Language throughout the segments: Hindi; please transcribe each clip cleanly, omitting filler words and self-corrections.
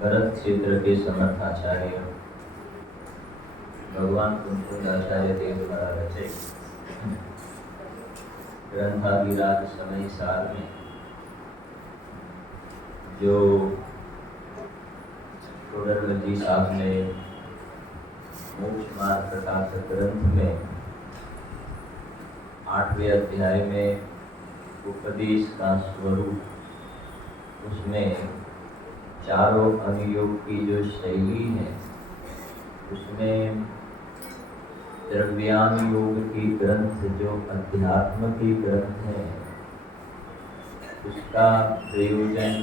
भरत क्षेत्र के समर्थ आचार्य भगवान कुंकुंद आचार्य देव द्वारा रचित ग्रंथादिराज समय सार में जो टोडरमल साहब ने मोक्ष मार्ग प्रकाशक ग्रंथ में 8वें अध्याय में उपदेश का स्वरूप, उसमें चारों अनुयोग की जो शैली है उसमें द्रव्यान योग की ग्रंथ जो अध्यात्म की ग्रंथ है उसका प्रयोजन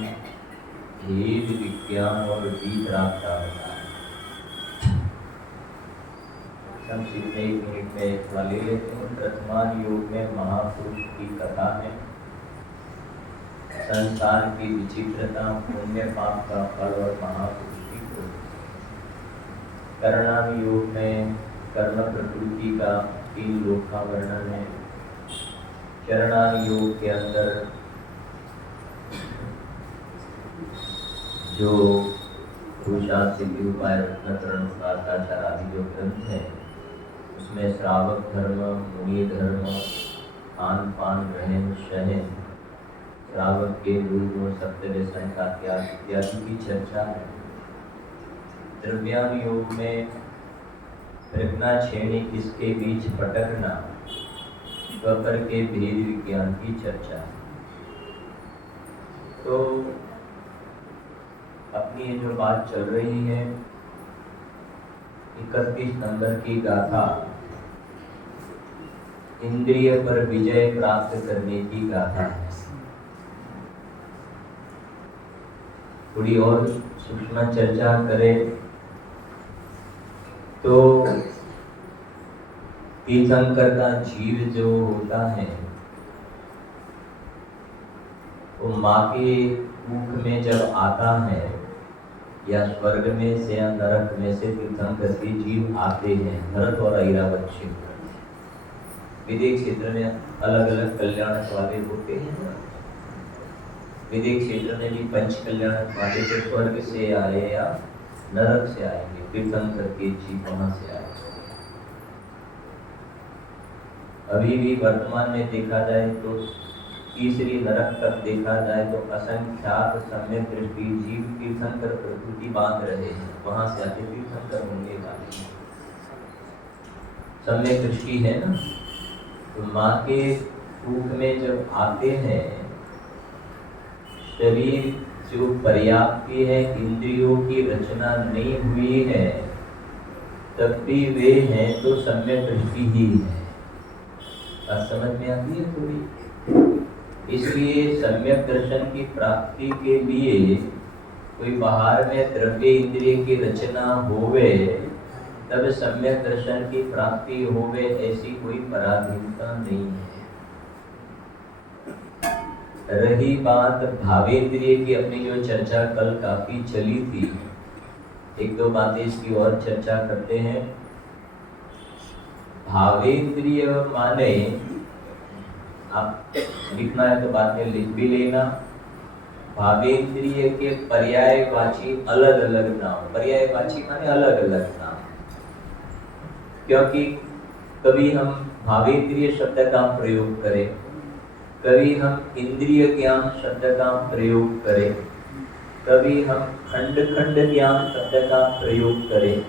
भेद विज्ञान और वीतरागता होता है। हम सीखने 1 मिनट में एक ले लेते हैं। प्रथमान योग में महापुरुष की कथा है, संसार की विचित्रता, पुण्य पाप का फल और महापुरुष की खोज। कर्णाम योग में कर्म प्रकृति का 3 लोक का वर्णन है। चरणाम योग के अंदर जो पुरुषार्थ सिद्धि उपाय रत्न शास्त्राचार आदि जो ग्रंथ है उसमें श्रावक धर्म, मुनि धर्म, खान पान, रहन सहन, श्रावक के गुरु सत्य व्यसन का त्याग इत्यादि की चर्चा है। द्रव्यान योग में प्रज्ञा छेड़ी किसके बीच पटकना, स्वपर के भेद विज्ञान की चर्चा है। तो अपनी ये जो बात चल रही है 31 नंबर की गाथा, इंद्रिय पर विजय प्राप्त करने की गाथा है। थोड़ी और सूक्ष्म चर्चा करें तो तीर्थंकर का जीव जो होता है वो माँ के मुख में जब आता है या स्वर्ग में से या नरक में से तीर्थंकर के जीव आते हैं। भरत और ऐरावत क्षेत्र, विदेह क्षेत्र में अलग अलग कल्याणक वाले होते हैं। विदेह क्षेत्र में भी पंच कल्याणक वाले तो स्वर्ग से आए या नरक से आएंगे, तीर्थंकर के जीव वहां से आए। अभी भी वर्तमान में देखा जाए तो तीसरी नरक तक देखा जाए तो असंख्यात सम्यक दृष्टि जीव तीर्थंकर प्रकृति बांध रहे हैं, वहां से आके तीर्थंकर होंगे वाले सम्यक दृष्टि है ना। तो माँ के मुख में जब आते हैं, शरीर जो पर्याप्त है, इंद्रियों की रचना नहीं हुई है, तब भी वे हैं तो सम्यक दृष्टि ही है। बात समझ में आती है थोड़ी? इसलिए सम्यक दर्शन की प्राप्ति के लिए कोई बाहर में द्रव्य इंद्रिय की रचना होवे तब सम्यक दर्शन की प्राप्ति होवे, ऐसी कोई पराधीनता नहीं है। रही बात भावेंद्रिय की, अपनी जो चर्चा कल काफी चली थी, 1-2 बातें इसकी और चर्चा करते हैं। भावेंद्रिय माने, आप लिखना है तो बाद में लिख भी लेना, भावेंद्रिय के पर्यायवाची अलग अलग नाम। पर्यायवाची माने अलग अलग नाम, क्योंकि कभी हम भावेंद्रिय शब्द का प्रयोग करें, कभी हम इंद्रिय ज्ञान शब्द का प्रयोग करें, कभी हम खंड खंड ज्ञान शब्द का प्रयोग करें,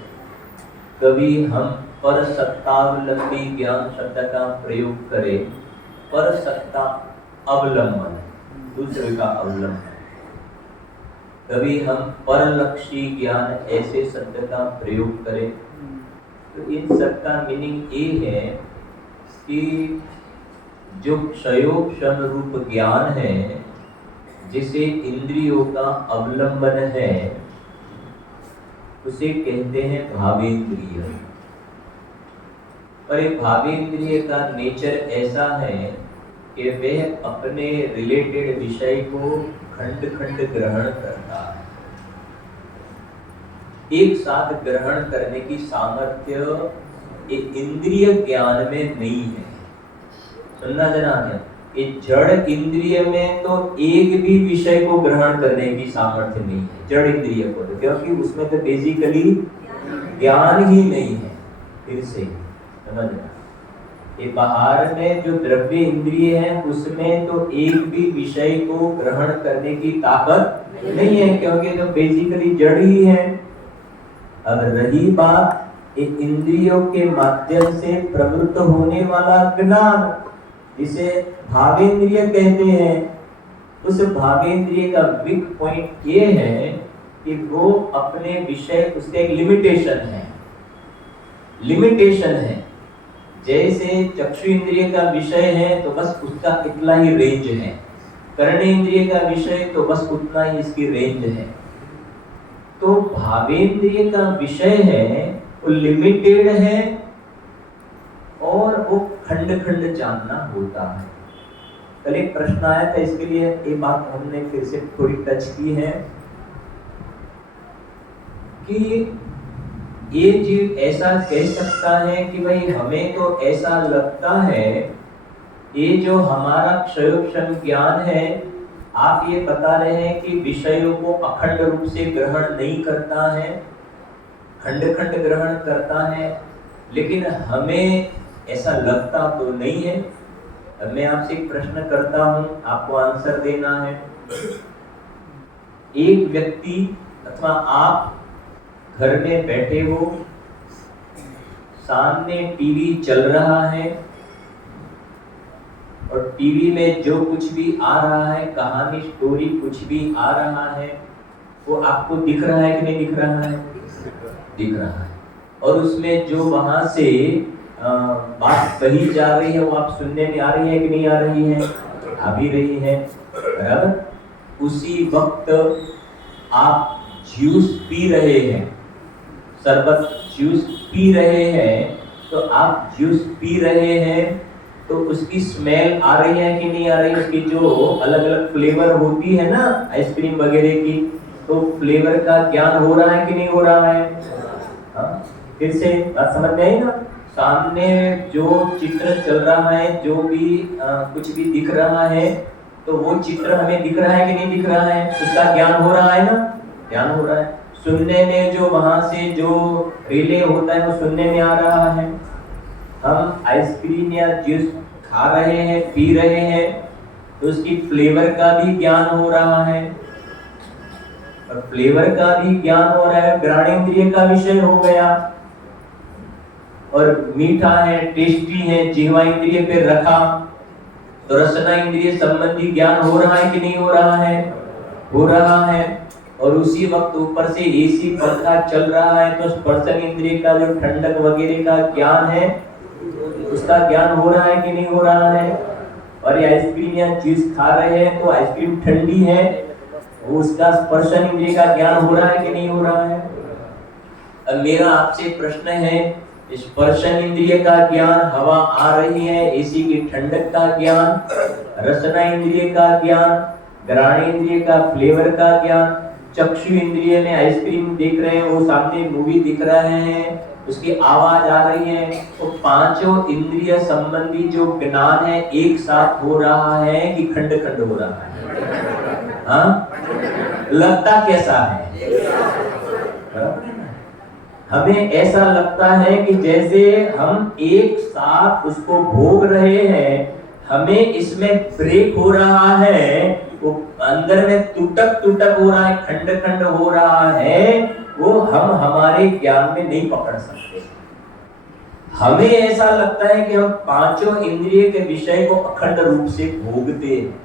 कभी हम पर सत्तावलंबी ज्ञान शब्द का प्रयोग करें, पर सत्ता अवलंबन, दूसरे का अवलंबन। कभी हम परलक्षी ज्ञान ऐसे शब्द का प्रयोग करें तो इन सब का मीनिंग ये है कि जो क्षयोक्षण रूप ज्ञान है, जिसे इंद्रियों का अवलंबन है, उसे कहते हैं भावेंद्रिय। पर एक भावेंद्रिय का नेचर ऐसा है कि वह अपने रिलेटेड विषय को खंड खंड ग्रहण करता है। एक साथ ग्रहण करने की सामर्थ्य एक इंद्रिय ज्ञान में नहीं है। सुनना जरा है, एक जड़ इंद्रिय में तो एक भी विषय को ग्रहण करने की सामर्थ्य नहीं है, जड़ इंद्रिय को, क्योंकि उसमें तो बेसिकली ज्ञान ही नहीं है। फिर से समझना, ये बाहर में जो द्रव्य इंद्रिय है उसमें तो एक भी विषय को ग्रहण करने की ताकत नहीं है, क्योंकि तो बेसिकली जड़ ही है। अब रही बात एक इंद्रियों के माध्यम से प्रवृत्त होने वाला ज्ञान, जिसे भावेंद्रिय कहते हैं, उस भावेंद्रिय का वीक पॉइंट ये है कि वो अपने विषय, उसका एक लिमिटेशन है। जैसे चक्षु इंद्रिय का विषय है तो बस उसका इतना ही रेंज है, कर्णेंद्रिय का विषय तो बस उतना ही इसकी रेंज है। तो भावेंद्रिय का विषय है वो लिमिटेड है और वो खंड खंड जानना होता है। कल एक प्रश्न आया था, इसके लिए ये बात हमने फिर से थोड़ी टच की है कि ये जीव ऐसा कह सकता है कि भाई हमें तो ऐसा लगता है ये जो हमारा क्षयोक्षण ज्ञान है, आप ये बता रहे हैं कि विषयों को अखंड रूप से ग्रहण नहीं करता है, खंड खंड ग्रहण करता है, लेकिन हमें ऐसा लगता तो नहीं है। अब मैं आपसे एक प्रश्न करता हूं, आपको आंसर देना है। एक व्यक्ति अथवा आप घर में बैठे हो, सामने टीवी चल रहा है और टीवी में जो कुछ भी आ रहा है, कहानी स्टोरी कुछ भी आ रहा है, वो आपको दिख रहा है कि नहीं दिख रहा है? दिख रहा है। और उसमें जो वहां से बात कही जा रही है वो आप सुनने में आ रही है कि नहीं आ रही है? आ भी रही है, बराबर। उसी वक्त आप जूस पी रहे हैं, शरबत जूस पी रहे हैं, तो आप जूस पी रहे हैं तो उसकी स्मेल आ रही है कि नहीं आ रही? उसकी जो अलग अलग फ्लेवर होती है ना आइसक्रीम वगैरह की, तो फ्लेवर का ज्ञान हो रहा है कि नहीं हो रहा है? हाँ, फिर से बात समझ में आई ना? सामने जो चित्र चल रहा है, जो भी कुछ भी दिख रहा है, तो वो चित्र हमें दिख रहा है कि नहीं दिख रहा है? उसका ज्ञान हो रहा है ना? ज्ञान हो रहा है। सुनने में जो वहां से जो रिले होता है वो सुनने में आ रहा है। हम आइसक्रीम या जूस खा रहे हैं, पी रहे हैं, तो उसकी फ्लेवर का भी ज्ञान हो रहा है, और फ्लेवर का भी ज्ञान हो रहा है, घ्राणेंद्रिय का विषय हो गया। और मीठा है, टेस्टी है, जिह्वा इंद्रिय पे रखा, तो रसना इंद्रिय संबंधी ज्ञान हो रहा है कि नहीं हो रहा है? हो रहा है। और उसी वक्त ऊपर से एसी पंखा चल रहा है, तो स्पर्शन इंद्रिय का जो ठंडक वगैरह का ज्ञान है, उसका ज्ञान हो रहा है कि नहीं हो रहा है? और ये आइसक्रीम या जूस खा रहे हैं तो आइसक्रीम ठंडी है, वो उसका स्पर्शन इंद्रिय का ज्ञान हो रहा है कि नहीं हो रहा है? अब मेरा आपसे प्रश्न है, स्पर्शन इंद्रिय का ज्ञान, हवा आ रही है, एसी की ठंडक का ज्ञान, रसना इंद्रिय का ज्ञान, घ्राणेंद्रिय का फ्लेवर का ज्ञान, चक्षु इंद्रिय में आइसक्रीम देख रहे हैं, वो सामने मूवी दिख रहे हैं, उसकी आवाज आ रही है, तो पांचों इंद्रिय संबंधी जो ज्ञान है एक साथ हो रहा है कि खंड खंड हो रहा है? हाँ, लगता कैसा है? हमें ऐसा लगता है कि जैसे हम एक साथ उसको भोग रहे हैं, हमें इसमें ब्रेक हो रहा है, वो अंदर में टूटक हो रहा है, खंड खंड हो रहा है, वो हम हमारे ज्ञान में नहीं पकड़ सकते। हमें ऐसा लगता है कि हम पांचों इंद्रिय के विषय को अखंड रूप से भोगते हैं,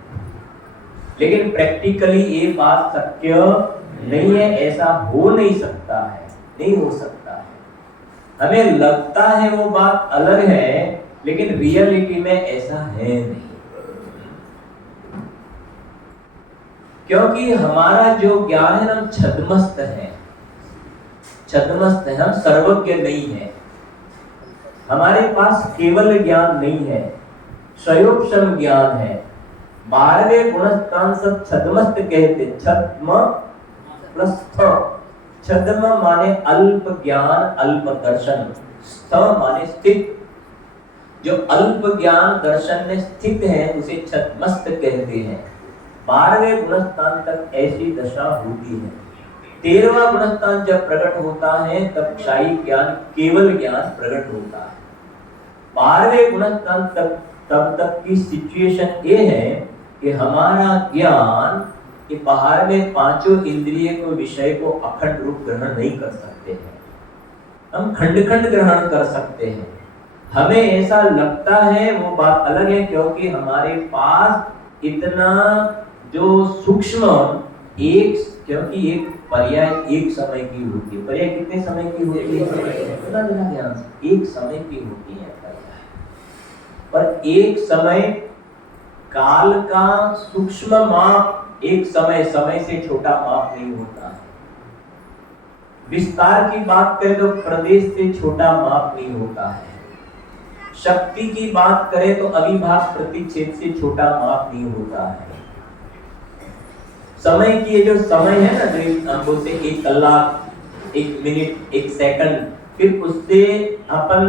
लेकिन प्रैक्टिकली ये बात सत्य नहीं है, ऐसा हो नहीं सकता है, नहीं हो सकता है। हमें लगता है वो बात अलग है, लेकिन रियलिटी में ऐसा है नहीं, क्योंकि हमारा जो ज्ञान है हम छद्मस्त है, छद्मस्त है, हम सर्वज्ञ नहीं है। हमारे पास केवल ज्ञान नहीं है, क्षयोपशम ज्ञान है। 12वें गुणस्थान सब छद्मस्त कहते, छद्म प्लस स्थ। छद्म माने अल्प ज्ञान, अल्प दर्शन, स्थ माने स्थित। जो अल्प ज्ञान दर्शन में स्थित है उसे छद्मस्त कहते हैं। 12वें गुणस्थान तक ऐसी दशा होती है। 13वां गुणस्थान जब प्रकट होता है तब क्षायी ज्ञान, केवल ज्ञान प्रकट होता है। 12वें गुणस्थान तक तब तक की सिचुएशन ये है कि हमारा ज्ञान कि बाहर में पांचों इंद्रिय को विषय को अखंड रूप ग्रहण नहीं कर सकते हैं, हम खंड खंड ग्रहण कर सकते हैं। हमें ऐसा लगता है, वो बात अलग है, क्योंकि हमारे पास इतना जो सूक्ष्म एक, क्योंकि एक पर्याय एक समय की होती है। पर्याय कितने समय की होती है? पता देना ध्यान से, एक समय की होती है पर्याय। पर एक समय काल का सूक्ष्म माप, एक समय समय से छोटा माप नहीं होता है। विस्तार की बात करें तो प्रदेश से छोटा माप नहीं होता है। शक्ति की बात करें तो अविभाग प्रतिच्छेद से छोटा माप नहीं होता है। समय की जो समय है ना, हमको से 1 कलाक, 1 मिनट, 1 सेकंड, फिर उससे अपन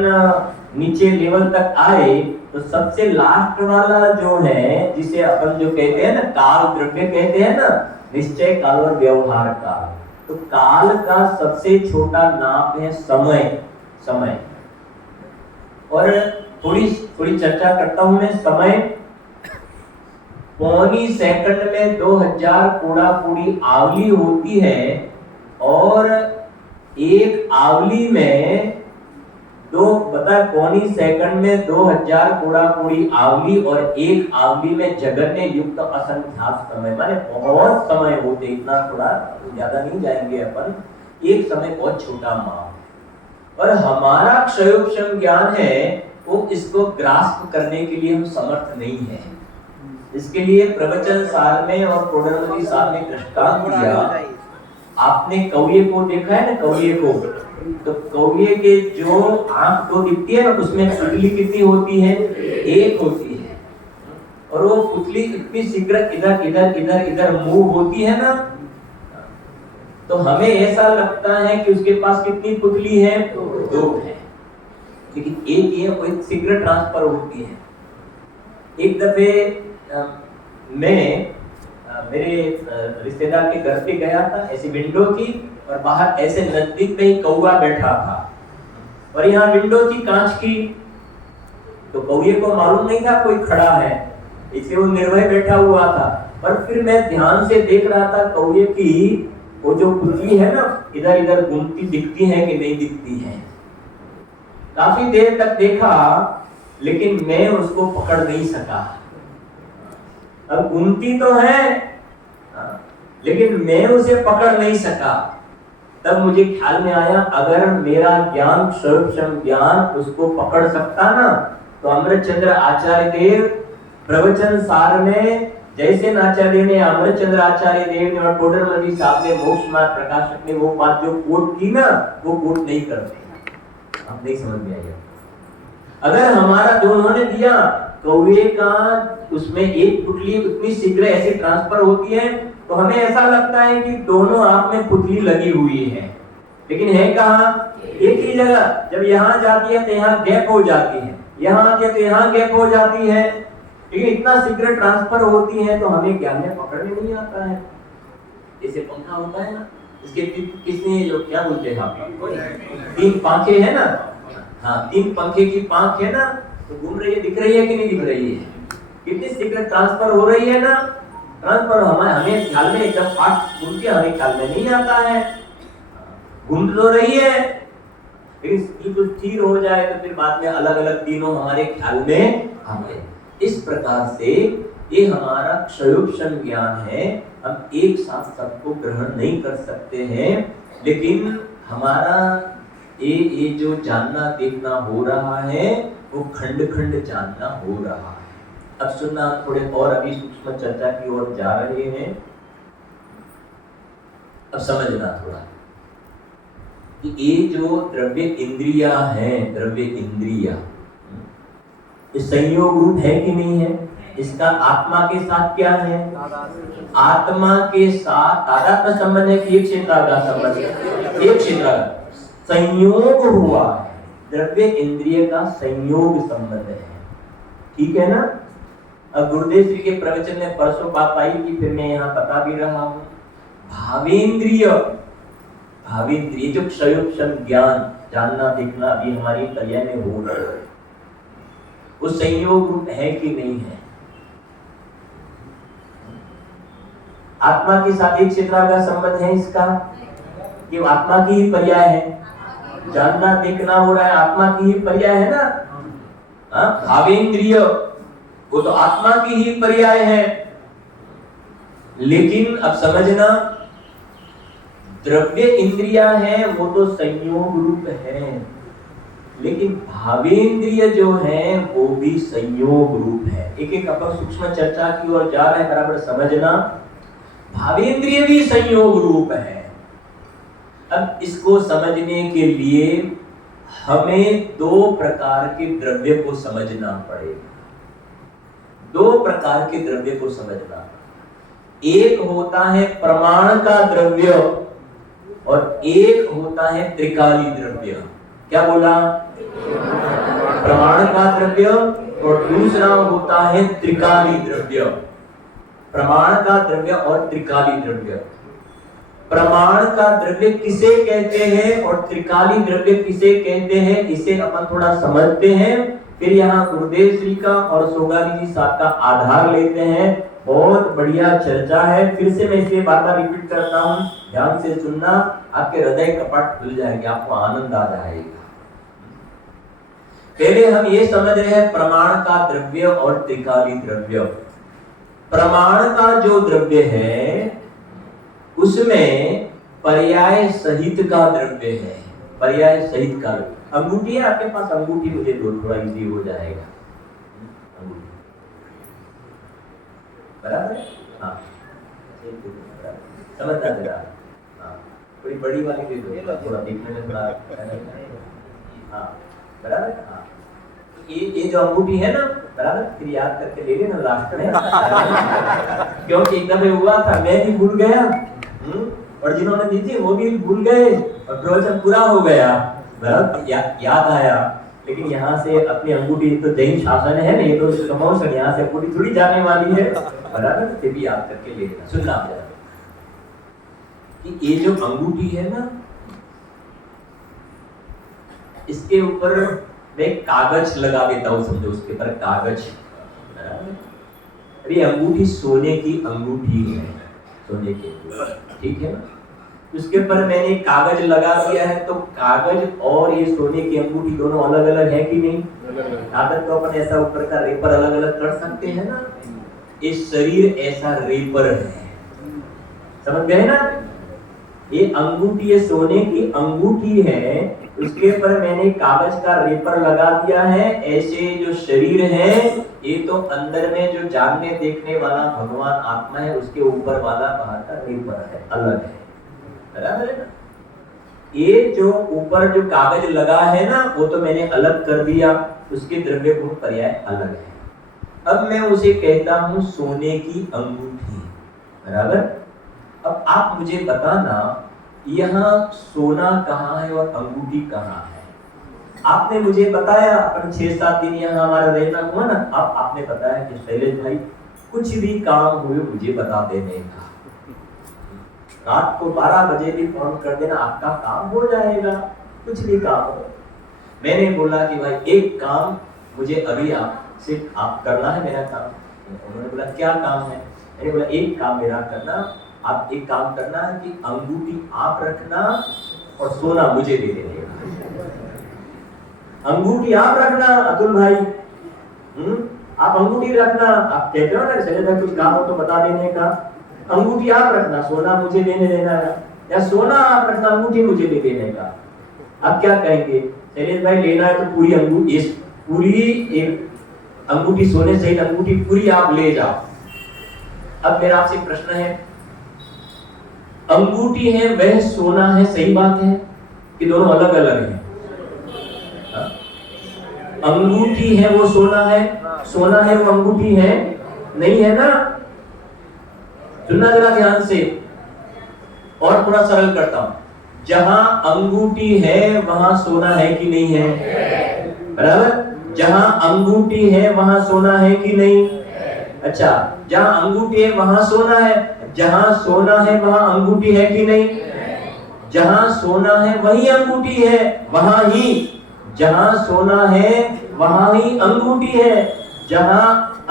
नीचे लेवल तक आए तो सबसे लास्ट वाला जो है, जिसे अपन जो कहते हैं ना काल द्रव्य कहते हैं ना, निश्चय काल और व्यवहार काल। तो काल का सबसे छोटा नाप है समय, समय। और थोड़ी चर्चा करता हूं मैं। समय पौनी सेकंड में 2000 कोड़ा पूरी आवली होती है, और एक आवली में पौनी सेकंड में 2000 कोड़ा पूरी आवली, और एक आवली में जगन्य युक्त असंख्यात समय, माने बहुत समय होते, इतना थोड़ा ज्यादा नहीं जाएंगे अपन। एक समय बहुत छोटा माप, और हमारा क्षयोपशम ज्ञान है वो इसको ग्रास्प करने के लिए हम समर्थ नहीं है। इसके लिए प्रवचन सार में और पुनर्नवी सार में दृष्टांत दिया। आपने कौवे को देखा है ना, कौवे को, तो कौवे के जो आंख दो दिखती है ना, उसमें पुतली कितनी होती है? एक होती है। और वो पुतली इतनी शीघ्र इधर इधर इधर इधर मूव होती है ना, तो हमें ऐसा लगता है कि उसके पास कितनी पुतली है? 2 है, लेकिन एक ही है, वो शीघ्र ट्रांसफर होती है। एक दफे मैं मेरे रिश्तेदार के घर पे गया था, ऐसी विंडो थी और बाहर ऐसे नजदीक में ही कौवा बैठा था, और यहाँ विंडो थी कांच की, तो कौवे को मालूम नहीं था कोई खड़ा है, इसलिए वो निर्भय बैठा हुआ था। पर फिर मैं ध्यान से देख रहा था कौवे की वो जो पुतली है ना, इधर इधर घूमती दिखती है कि नहीं दिखती है। काफी देर तक देखा, लेकिन मैं उसको पकड़ नहीं सका। अब घूमती तो है, लेकिन मैं उसे पकड़ नहीं सका। तब मुझे ख्याल में आया, अगर मेरा ज्ञान, क्षयोपशम ज्ञान उसको पकड़ सकता ना, तो अमृतचंद्र आचार्य देव प्रवचन सार में जैसे आचार्य ने, अमृतचंद्र आचार्य देव ने और टोडरमल साहब ने, मोक्ष मार्ग प्रकाशक ने वो बात जो कोट की ना, वो कोट नहीं करते। आप नहीं समझ में आएगा। अगर हमारा दोनों ने दिया, कौवे का उसमें एक पुतली उतनी शीघ्र ऐसे ट्रांसफर होती है, तो हमें ऐसा लगता है कि दोनों आंख में पुतली लगी हुई है, लेकिन है कहाँ? एक ही जगह। जब यहाँ जाती है तो यहाँ गैप हो जाती है, यहाँ आती है तो यहाँ गैप हो जाती है, लेकिन इतना शीघ्र ट्रांसफर होती है तो हमें ज्ञान में पकड़ने नहीं आता है। जैसे पंखा होता है ना, इसके किसने जो क्या बोलते हैं आप, 3 पंखे है ना, हाँ 3 पंखे की पंख है ना, तो घूम रही है, दिख रही है कि नहीं दिख रही है? कितनी शीघ्र ट्रांसफर हो रही है ना। ट्रांसफर हमें ख्याल में एकदम फास्ट घूम के हमें ख्याल में नहीं आता है, घूम तो रही है, लेकिन बिल्कुल स्थिर हो जाए तो फिर बाद में अलग अलग तीनों हमारे ख्याल में आते। इस प्रकार से ये हमारा क्षयोक्षण ज्ञान है, हम एक साथ सबको ग्रहण नहीं कर सकते हैं, लेकिन हमारा ये जो जानना देखना हो रहा है वो खंड खंड जानना हो रहा है। अब सुनना, थोड़े और अभी सूक्ष्म चर्चा की ओर जा रहे हैं। अब समझना थोड़ा कि ये जो द्रव्य इंद्रिया है, द्रव्य इंद्रिया संयोग रूप है कि नहीं है? इसका आत्मा के साथ क्या है? आत्मा के साथ तादात्म्य संबंध है कि एक क्षेत्र का संबंध है? एक क्षेत्र का संयोग हुआ है, द्रव्य इंद्रिय का संयोग संबंध है, ठीक है ना? अब गुरुदेव श्री के प्रवचन में परसों बात आई कि फिर मैं यहाँ बता भी रहा हूँ, भावेंद्रिय, भावेंद्रिय जो क्षयोक्षण ज्ञान जानना देखना अभी हमारी पर्याय में हो रहा है, वो संयोग रूप है कि नहीं है? आत्मा के साथ एक क्षेत्र का संबंध है इसका, कि आत्मा की ही पर्याय है, जानना देखना हो रहा है आत्मा की ही पर्याय है ना? भावेंद्रिय वो तो आत्मा की ही पर्याय है, लेकिन अब समझना द्रव्य इंद्रिया है वो तो संयोग रूप है, लेकिन भावेंद्रिय जो है वो भी संयोग रूप है। एक एक अपन सूक्ष्म चर्चा की ओर जा रहे हैं, बराबर समझना। भावेंद्रिय भी संयोग रूप है। अब इसको समझने के लिए हमें दो प्रकार के द्रव्य को समझना पड़ेगा, दो प्रकार के द्रव्य को समझना। एक होता है प्रमाण का द्रव्य और एक होता है त्रिकाली द्रव्य। क्या बोला? प्रमाण का द्रव्य और दूसरा होता है त्रिकाली द्रव्य। प्रमाण का द्रव्य और त्रिकाली द्रव्य। प्रमाण का द्रव्य किसे कहते हैं और त्रिकाली द्रव्य किसे कहते हैं, इसे अपन थोड़ा समझते हैं, फिर यहाँ गुरुदेव श्री का और सोगारी जी साहब का आधार लेते हैं। बहुत बढ़िया चर्चा है, फिर से मैं इसे बार बार रिपीट करता हूँ, ध्यान से सुनना, आपके हृदय कपाट खुल जाएंगे, आपको आनंद आ जाएगा। पहले हम ये समझ रहे हैं प्रमाण का द्रव्य और त्रिकाली द्रव्य। प्रमाण का जो द्रव्य है उसमें पर्याय सहित का द्रव्य है, पर्याय सहित का। अंगूठी है आपके पास? अंगूठी मुझे दो, थोड़ा इजी हो जाएगा। बराबर? हाँ, समझता मेरा? हाँ, थोड़ी बड़ी वाली दे दो, थोड़ा देखने में थोड़ा। हाँ, बराबर? हाँ, ये जो अंगूठी है ना, बराबर, फिर याद करके ले लेना लास्ट में। क्योंकि एकदम हुआ था, मैं भी भूल गया, और जिन्होंने दी थी वो भी भूल गए, और प्रवचन पूरा हो गया, बराबर, याद आया। लेकिन यहाँ से अपनी अंगूठी तो जैन शासन है ना, ये तो प्रमोशन, यहाँ से अंगूठी थोड़ी जाने वाली है, बराबर, फिर भी याद करके ले लेना। सुनना जरा कि ये जो अंगूठी है ना, इसके ऊपर मैं कागज लगा देता हूँ, समझो, उसके ऊपर कागज। अरे अंगूठी सोने की अंगूठी है, सोने की, ठीक है ना? उसके ऊपर मैंने कागज लगा दिया है, तो कागज और ये सोने की अंगूठी दोनों अलग अलग है कि नहीं? कागज तो अपन ऐसा ऊपर का रेपर अलग अलग कर सकते हैं ना, इस शरीर ऐसा रेपर है, समझ गए ना? ये अंगूठी, ये सोने की अंगूठी है, उसके ऊपर मैंने कागज का रेपर लगा दिया है। ऐसे जो शरीर है, ये तो अंदर में जो जानने देखने वाला भगवान आत्मा है, उसके ऊपर वाला बाहर का रेपर है, अलग है, बराबर है ना? ये जो ऊपर जो कागज लगा है ना, वो तो मैंने अलग कर दिया, उसके द्रव्य गुण पर्याय अलग है। अब मैं उसे कहता हूं सोने की अंगूठी, बराबर। अब आप मुझे बताना, यहाँ सोना कहाँ है और अंगूठी कहाँ है? आपने मुझे बताया, अपन 6-7 दिन यहाँ हमारा रहना हुआ ना, अब आपने बताया कि शैलेश भाई कुछ भी काम हुए मुझे बता देने का, रात को 12 बजे भी फोन कर देना, आपका काम हो जाएगा, कुछ भी काम हो। मैंने बोला कि भाई एक काम मुझे अभी आपसे आप करना है, मेरा काम। उन्होंने बोला क्या काम है? मैंने बोला एक काम मेरा करना, आप एक काम करना कि अंगूठी आप रखना और सोना मुझे दे देना। अंगूठी आप रखना अतुल भाई, आप अंगूठी रखना। आप कहते हो ना शैलेश भाई कुछ काम हो तो बता देने का, अंगूठी आप रखना, सोना मुझे देने देना है, या सोना आप रखना, अंगूठी मुझे दे देने का। आप क्या कहेंगे, शैलेश भाई लेना है तो पूरी अंगूठी, पूरी एक अंगूठी सोने सहित अंगूठी पूरी आप ले जाओ। अब मेरा आपसे प्रश्न है, अंगूठी है वह सोना है, सही बात है कि दोनों अलग अलग हैं? अंगूठी है वो सोना है, सोना है वो अंगूठी है, नहीं है ना? सुनना जरा ध्यान से, और थोड़ा सरल करता हूं, जहां अंगूठी है वहां सोना है कि नहीं है? बराबर? जहां अंगूठी है वहां सोना है कि नहीं? अच्छा, जहां अंगूठी है वहां सोना है, जहां सोना है वहां अंगूठी है कि नहीं? जहां सोना है वही अंगूठी है, वहां ही, जहां सोना है वहां ही अंगूठी है, जहां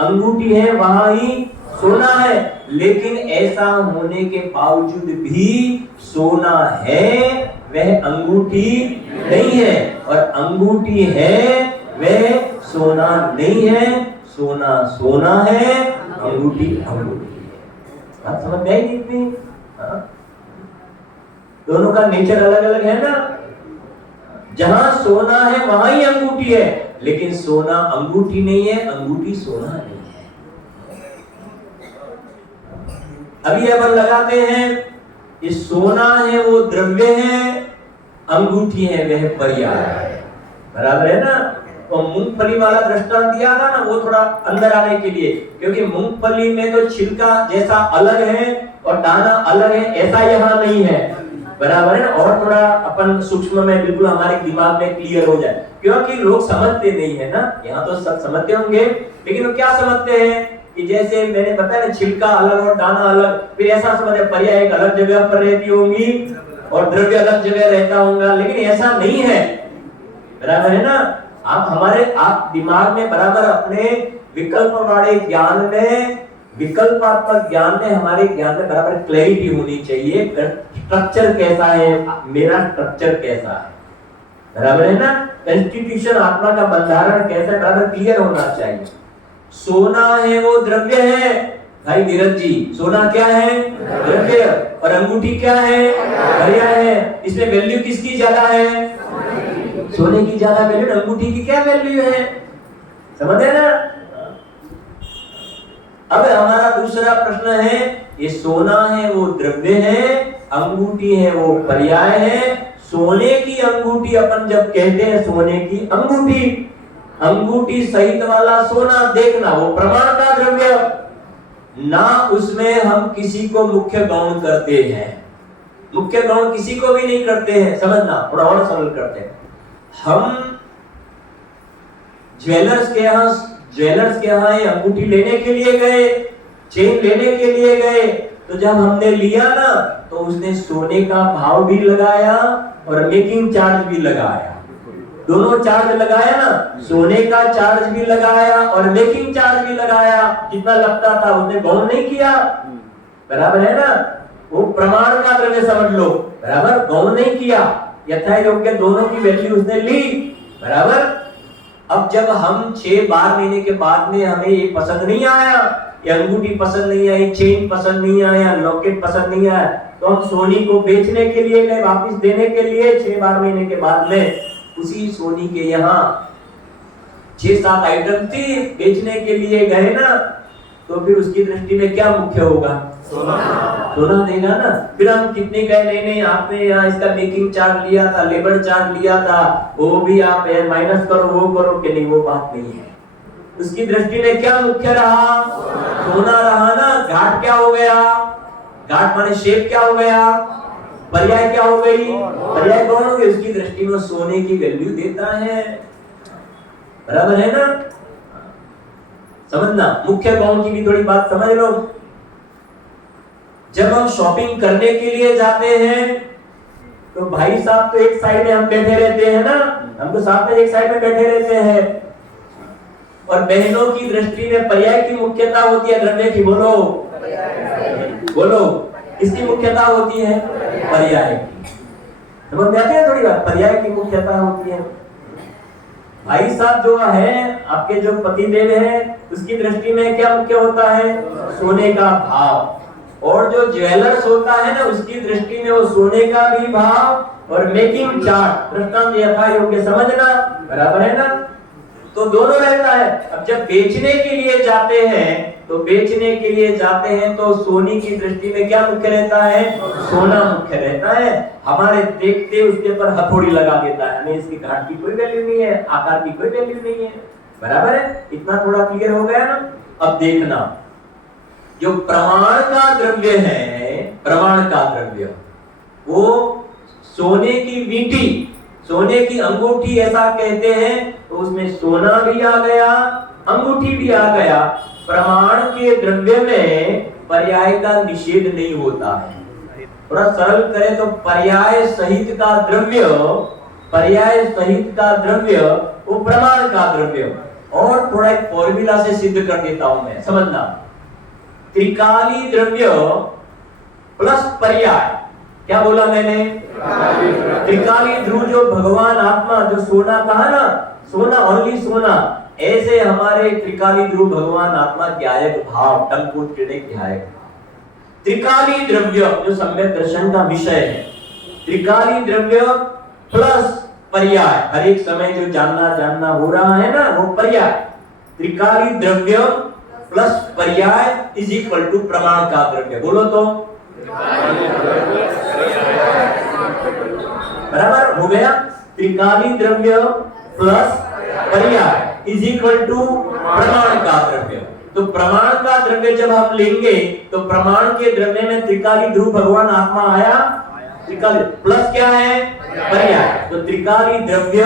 अंगूठी है वहां ही सोना है। लेकिन ऐसा होने के बावजूद भी सोना है वह अंगूठी नहीं है, और अंगूठी है वह सोना नहीं है। सोना सोना है, अंगूठी अंगूठी है। बात समझ में आई कितनी? दोनों का नेचर अलग अलग है ना। जहां सोना है वहां ही अंगूठी है, लेकिन सोना अंगूठी नहीं है, अंगूठी सोना नहीं है। अभी अपन लगाते हैं, ये सोना है वो द्रव्य है, अंगूठी है वह पर्याय है। बराबर है ना? तो मूंगफली वाला दृष्टांत दिया था ना, वो थोड़ा अंदर आने के लिए, क्योंकि मूंगफली में तो छिलका जैसा अलग है और दाना अलग है, ऐसा यहाँ नहीं है। बराबर है ना? और थोड़ा अपन सूक्ष्म में बिल्कुल हमारे दिमाग में क्लियर हो जाए, क्योंकि लोग समझते नहीं है ना। यहाँ तो सब समझते होंगे, लेकिन वो क्या समझते हैं कि जैसे मैंने बताया ना, छिलका अलग और दाना अलग, फिर ऐसा समझे पर्याय एक अलग जगह पर रहती होंगी और द्रव्य अलग जगह रहता होगा, लेकिन ऐसा नहीं है। बराबर है ना? आप दिमाग में बराबर अपने विकल्प वाले ज्ञान में, विकल्पात्मक ज्ञान में, हमारे ज्ञान में बराबर क्लैरिटी होनी चाहिए। स्ट्रक्चर कैसा है, मेरा स्ट्रक्चर कैसा है, बराबर है ना? कंस्टिट्यूशन, आत्मा का बंधारण कैसा है, बराबर क्लियर होना चाहिए। सोना है वो द्रव्य है भाई धीरज जी, सोना क्या है? द्रव्य। और अंगूठी क्या है? पर्याय है। इसमें वैल्यू किसकी ज्यादा है? सोने की ज्यादा वैल्यू, अंगूठी की क्या वैल्यू है? समझ है ना? अब हमारा दूसरा प्रश्न है, ये सोना है वो द्रव्य है, अंगूठी है वो पर्याय है। सोने की अंगूठी अपन जब कहते हैं, सोने की अंगूठी, अंगूठी सहित वाला सोना, देखना वो प्रमाण का द्रव्य ना, उसमें हम किसी को मुख्य गौण करते हैं। मुख्य गौण किसी को भी नहीं करते हैं। समझना, थोड़ा और सरल करते हैं। हम ज्वेलर्स के यहाँ अंगूठी लेने के लिए गए, चेन लेने के लिए गए, तो जब हमने लिया ना, तो उसने सोने का भाव भी लगाया और मेकिंग चार्ज भी लगाया। दोनों चार्ज लगाया ना, सोने का चार्ज भी लगाया और मेकिंग चार्ज भी लगाया। जितना लगता था उसने गौण नहीं किया। बराबर है ना? वो प्रमाण का द्रव्य समझ लो, बराबर, गौण नहीं किया, यथा योग्य दोनों की वैल्यू उसने ली। बराबर? अब जब हम 6 बार लेने के बाद में हमें ये पसंद नहीं आया, ये अंगूठी पसंद नहीं आई, चेन पसंद नहीं आया, लॉकेट पसंद नहीं आया, तो हम सोनी को बेचने के लिए गए, वापस देने के लिए। 6 बार लेने के बाद में उसी सोनी के यहाँ 6-7 आइटम थी, बेचने के लिए गए ना, तो फिर उसकी दृष्टि में क्या मुख्य होगा? सोना देगा ना। फिर हम कितने कहे, नहीं आपने यहाँ इसका मेकिंग चार्ज लिया था, लेबर चार्ज लिया था, वो भी आप माइनस करो, वो करो, कि नहीं, वो बात नहीं है। उसकी दृष्टि में क्या मुख्य रहा? सोना रहा ना। घाट क्या हो गया? घाट माने शेप क्या हो गया? पर्याय क्या हो गई? पर्याय कौन हो गई? उसकी दृष्टि में सोने की वैल्यू देता है। बराबर है ना? समझना, मुख्य गौण की भी थोड़ी बात समझ लो। जब हम शॉपिंग करने के लिए जाते हैं, तो भाई साहब तो एक साइड में हम बैठे रहते हैं ना, हम तो साथ में एक साइड में बैठे रहते हैं, और बहनों की दृष्टि में पर्याय की मुख्यता होती है द्रव्य की। बोलो बोलो, इसकी मुख्यता होती है पर्याय की। समझ में आती है थोड़ी बात? पर्याय की मुख्यता होती है। भाई साहब जो है आपके जो पति देव है उसकी दृष्टि में क्या मुख्य होता है? सोने का भाव। और जो ज्वेलर्स होता है ना उसकी दृष्टि में वो सोने का भी भाव और मेकिंग चार्ट दृष्टांत यथा योग्य समझना, बराबर है ना? तो दोनों रहता है। अब जब बेचने के लिए जाते हैं तो सोने की दृष्टि में क्या मुख्य रहता है? सोना मुख्य रहता है। हमारे देखते उसके ऊपर हथौड़ी लगा देता है, हमें इसकी घाट की कोई वैल्यू नहीं है, आकार की कोई वैल्यू नहीं है, बराबर है? इतना थोड़ा क्लियर हो गया ना? अब देखना, जो प्रमाण का द्रव्य है, प्रमाण का द्रव्य, वो सोने की वींटी, सोने की अंगूठी ऐसा कहते हैं, तो उसमें सोना भी आ गया, अंगूठी भी आ गया। प्रमाण के द्रव्य में पर्याय का निषेध नहीं होता है। थोड़ा सरल करें तो पर्याय सहित का द्रव्य, पर्याय सहित का द्रव्य वो प्रमाण का द्रव्य। और थोड़ा एक फॉर्मूला से सिद्ध कर देता हूं मैं, समझना। त्रिकाली द्रव्य प्लस पर्याय, क्या बोला मैंने? त्रिकाली ध्रुव जो भगवान आत्मा, जो सोना कहा ना, सोना ओनली सोना, ऐसे हमारे त्रिकाली ध्रुव भगवान आत्मा ज्ञायक भाव, टंकोट ज्ञायक। त्रिकाली द्रव्य जो सम्यक दर्शन का विषय है, त्रिकाली द्रव्य प्लस पर्याय, हर एक समय जो जानना हो रहा है ना वो पर्याय। त्रिकाली द्रव्य प्लस पर्याय इज इक्वल टू प्रमाण का द्रव्य। बोलो तो, बराबर हो गया? त्रिकाली द्रव्य प्लस पर्याय इज इक्वल टू प्रमाण का द्रव्य। तो प्रमाण का द्रव्य जब हम लेंगे तो प्रमाण के द्रव्य में त्रिकाली ध्रुव भगवान आत्मा आया, त्रिकाली प्लस क्या है? पर्याय। तो त्रिकाली द्रव्य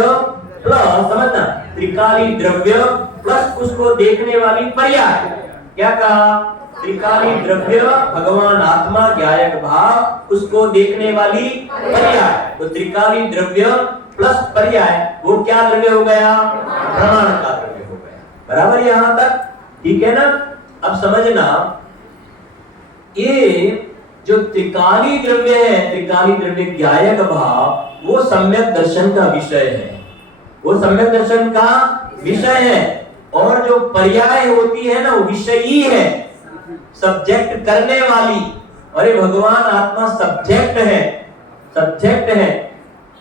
प्लस, समझना, त्रिकाली द्रव्य प्लस उसको देखने वाली पर्याय। क्या कहा? त्रिकाली द्रव्य भगवान आत्मा ज्ञायक भाव, उसको देखने वाली पर्याय। तो त्रिकाली द्रव्य प्लस पर्याय वो क्या द्रव्य हो गया? प्रमाण का द्रव्य हो गया। बराबर यहां तक ठीक है ना? अब समझना, ये जो त्रिकाली द्रव्य है, त्रिकाली द्रव्य ज्ञायक भाव, वो सम्यक दर्शन का विषय है, वो सम्यक दर्शन का विषय है। और जो पर्याय होती है ना वो विषयी है, सब्जेक्ट करने वाली। अरे भगवान आत्मा सब्जेक्ट है, सब्जेक्ट है,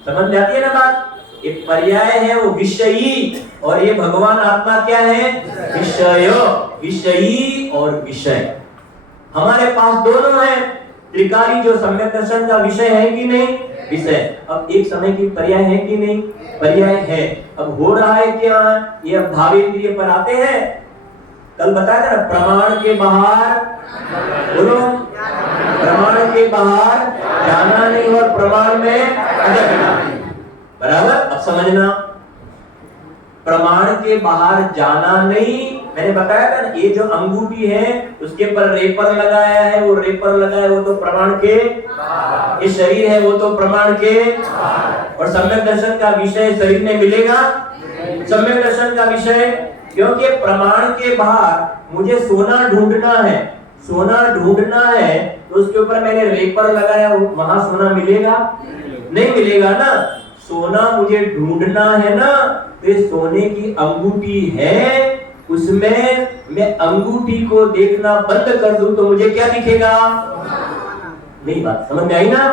समझ जाती है ना बात? एक पर्याय है वो विषयी, और ये भगवान आत्मा क्या है? विषय, विषयी और विषय। हमारे पास दोनों है। त्रिकाली जो सम्यक दर्शन का विषय है कि नहीं? विषय। अब एक समय की पर्याय है कि नहीं? पर्याय है। अब हो रहा है क्या? ये भावी इंद्रिय पर आते हैं। कल बताया था ना, प्रमाण के बाहर, बोलो, प्रमाण के बाहर जाना नहीं और प्रमाण में अटकना। बराबर? अब समझना, प्रमाण के बाहर जाना नहीं। मैंने बताया था ना, ये जो अंगूठी है उसके पर रेपर लगाया है, वो रेपर लगाया वो तो प्रमाण के, ये शरीर है वो तो प्रमाण के, और सम्यक दर्शन का विषय शरीर में मिलेगा? सम्यक दर्शन का विषय, क्योंकि प्रमाण के बाहर मुझे सोना ढूंढना है, सोना ढूंढना है, तो उसके ऊपर मैंने रेपर लगाया, वहां सोना मिलेगा? नहीं मिलेगा ना। सोना मुझे ढूंढना है ना, तो सोने की अंगूठी है, उसमें मैं अंगूठी को देखना बंद कर दूं तो मुझे क्या दिखेगा? नहीं, बात समझ में आई ना?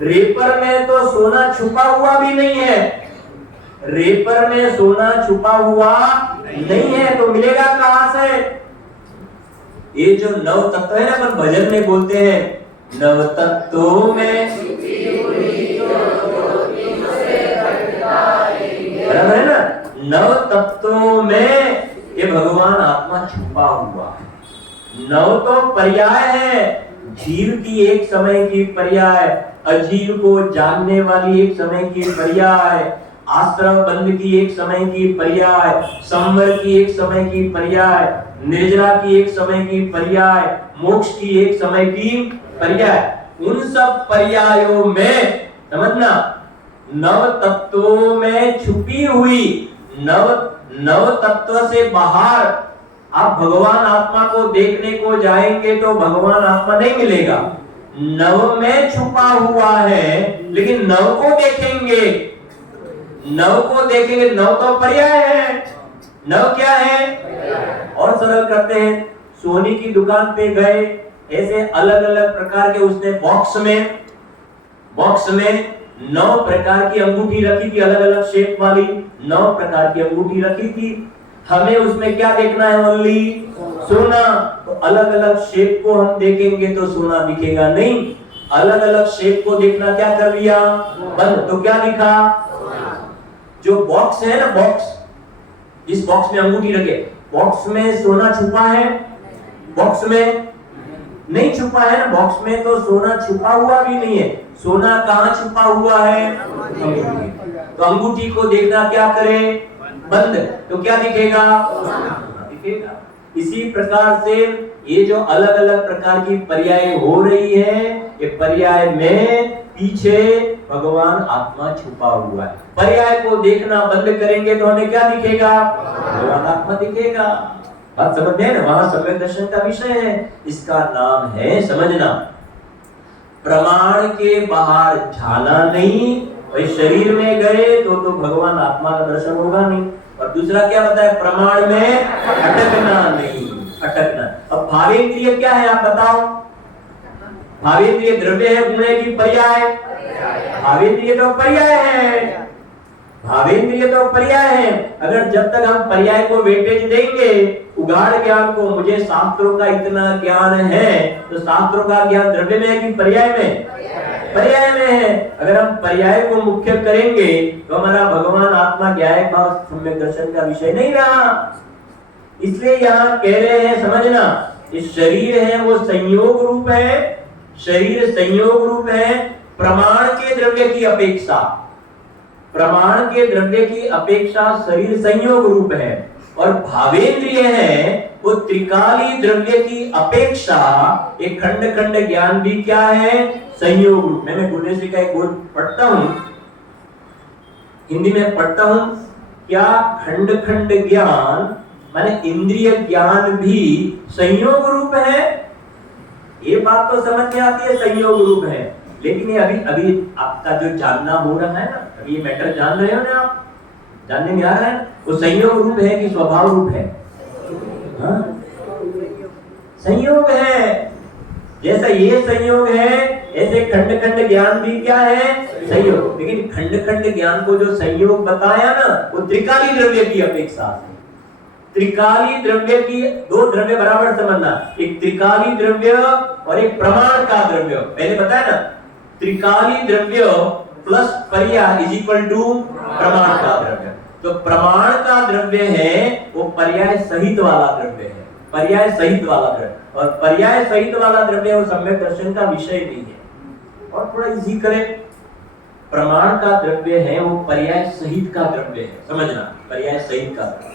रेपर में तो सोना छुपा हुआ भी नहीं है, रेपर में सोना छुपा हुआ नहीं है, तो मिलेगा कहां से? ये जो नव तत्व है ना, अपन भजन में बोलते हैं, नव तत्वों में, बराबर है ना? नव तत्वों में ये भगवान आत्मा छुपा हुआ है। नव तो पर्याय है, जीव की एक समय की पर्याय, अजीव को जानने वाली एक समय की पर्याय, आश्रम बंद की एक समय की पर्याय, संवर की एक समय की पर्याय, निर्जरा की एक समय की पर्याय, मोक्ष की एक समय की पर्याय। उन सब पर्यायों में समझना, नव तत्वों में छुपी हुई, नव तत्व से बाहर आप भगवान आत्मा को देखने को जाएंगे तो भगवान आत्मा नहीं मिलेगा। नव में छुपा हुआ है, लेकिन नव को देखेंगे नव को देखेंगे, नव तो पर्याय है। नव क्या है? और सरल करते हैं, सोने की दुकान पे गए, ऐसे अलग अलग प्रकार के उसने बॉक्स में 9 प्रकार की अंगूठी रखी थी, अलग अलग शेप वाली 9 प्रकार की अंगूठी रखी थी। हमें उसमें क्या देखना है? ओनली सोना। तो अलग अलग शेप को हम देखेंगे तो सोना दिखेगा नहीं, अलग अलग शेप को देखना क्या कर लिया? बंद। तो क्या दिखा? जो बॉक्स है ना, बॉक्स, जिस बॉक्स में अंगूठी रखे, बॉक्स में सोना छुपा है? बॉक्स में नहीं छुपा है ना, बॉक्स में तो सोना छुपा हुआ भी नहीं है। सोना कहाँ छुपा हुआ है? तो अंगूठी को देखना क्या करे? बंद। तो क्या दिखेगा? दिखेगा। इसी प्रकार से ये जो अलग अलग प्रकार की पर्याय हो रही है, ये पर्याय में पीछे भगवान आत्मा छुपा हुआ है। पर्याय को देखना बंद करेंगे तो हमें क्या दिखेगा? भगवान आत्मा दिखेगा। बात समझते हैं ना? वहां सम्यक दर्शन का विषय है। इसका नाम है, समझना, प्रमाण के बाहर जाना नहीं, और शरीर में गए तो भगवान आत्मा का दर्शन होगा नहीं। और दूसरा क्या बताया? प्रमाण में अटकना नहीं, अटकना। अब भावेंद्रिय क्या है आप बताओ? भावेंद्रिय द्रव्य है, गुण है कि पर्याय? भावेंद्रिय तो पर्याय है, भावेंद्रिय तो पर्याय है। अगर जब तक हम पर्याय को वेटेज देंगे, उगाड़ ज्ञान को, मुझे शास्त्रों का इतना ज्ञान है, तो शास्त्रों का ज्ञान द्रव्य में है कि पर्याय में? पर्याय में है। अगर हम पर्याय को मुख्य करेंगे तो हमारा भगवान आत्मा ज्ञायक भाव सम्यक दर्शन का विषय नहीं रहा। इसलिए यहाँ कह रहे हैं, समझना, इस शरीर है वो संयोग रूप है, शरीर संयोग रूप है प्रमाण के द्रव्य की अपेक्षा। प्रमाण के द्रव्य की अपेक्षा शरीर संयोग रूप है, और भावेंद्रिय है वो त्रिकाली द्रव्य की अपेक्षा एक खंड खंड ज्ञान भी क्या है? संयोग रूप। मैं गुणेश का एक बोल पढ़ता हूं, हिंदी में पढ़ता हूं, क्या खंड खंड ज्ञान माने इंद्रिय ज्ञान भी संयोग रूप है? ये बात तो समझ में आती है, संयोग रूप है। लेकिन ये अभी आपका जो जानना हो रहा है ना, अभी ये मैटर जान रहे हो ना आप, जानने में आ रहा है, वो संयोग रूप है कि स्वभाव रूप है? संयोग है। जैसा ये संयोग है, ऐसे खंड खंड ज्ञान भी क्या है? संयोग। लेकिन खंड खंड ज्ञान को जो संयोग बताया ना, वो त्रिकाली द्रव्य की अपेक्षा से। त्रिकाली द्रव्य की, 2 द्रव्य बराबर समझना, एक त्रिकाली द्रव्य और एक प्रमाण का द्रव्य। पहले बताया ना, त्रिकाली द्रव्य प्लस पर्याय इज इक्वल टू प्रमाण का द्रव्य। तो प्रमाण का द्रव्य है वो पर्याय सहित वाला द्रव्य है, पर्याय सहित वाला द्रव्य। और पर्याय सहित वाला द्रव्य वो सम्यक दर्शन का विषय नहीं है। और थोड़ा इजी करें, प्रमाण का द्रव्य है वो पर्याय सहित का द्रव्य है, समझना, पर्याय सहित का द्रव्य।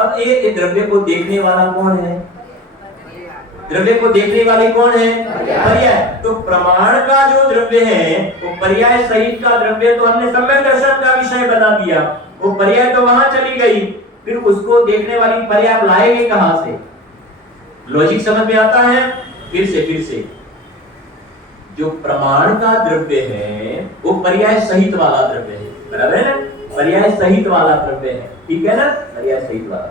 अब ये द्रव्य को देखने वाला कौन है? द्रव्य को देखने वाली कौन है? पर्याय। तो प्रमाण का जो द्रव्य है वो पर्याय सहित का द्रव्य, तो हमने सम्यक दर्शन का विषय बना दिया। वो पर्याय तो वहां चली गई, फिर उसको देखने वाली पर्याय आप लाएंगे कहां से? लॉजिक समझ में आता है? फिर से जो प्रमाण का द्रव्य है वो पर्याय सहित वाला द्रव्य है, बराबर है ना? पर्याय सहित वाला द्रव्य है, ठीक है ना? पर्याय सहित वाला।